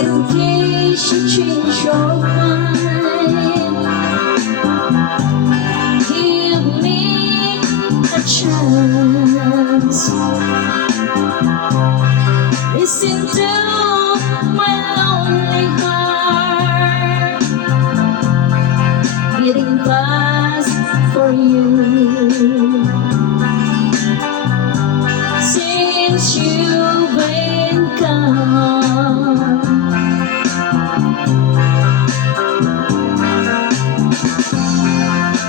in case you change your mind. Give me a chance. Listen to my lonely heart beating fast for you. Since you've been gone,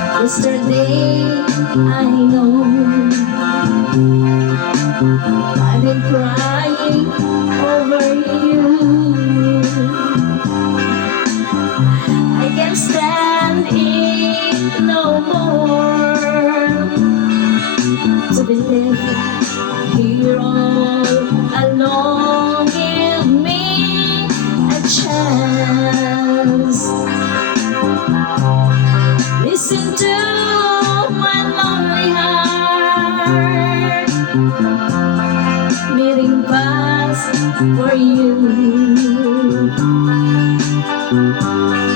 yesterday I know I've been crying over you. I can't stand it no more to be left here all alone. Give me a chance. Listen to my lonely heart beating fast for you.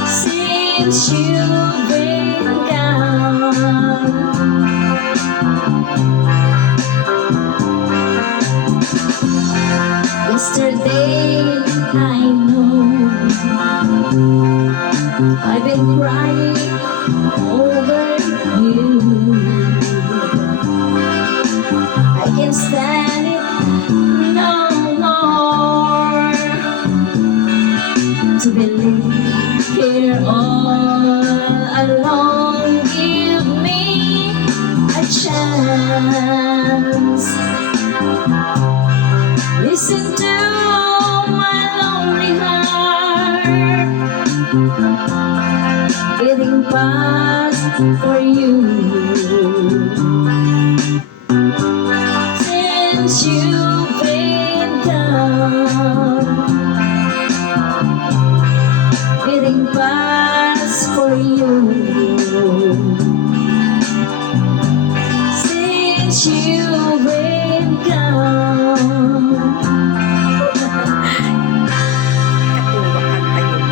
Since you've been gone, yesterday I know I've been crying over you. I can't stand it no more to believe here all alone. Give me a chance. Listen to my lonely heart beating fast for you. Since you've been gone, beating fast for you.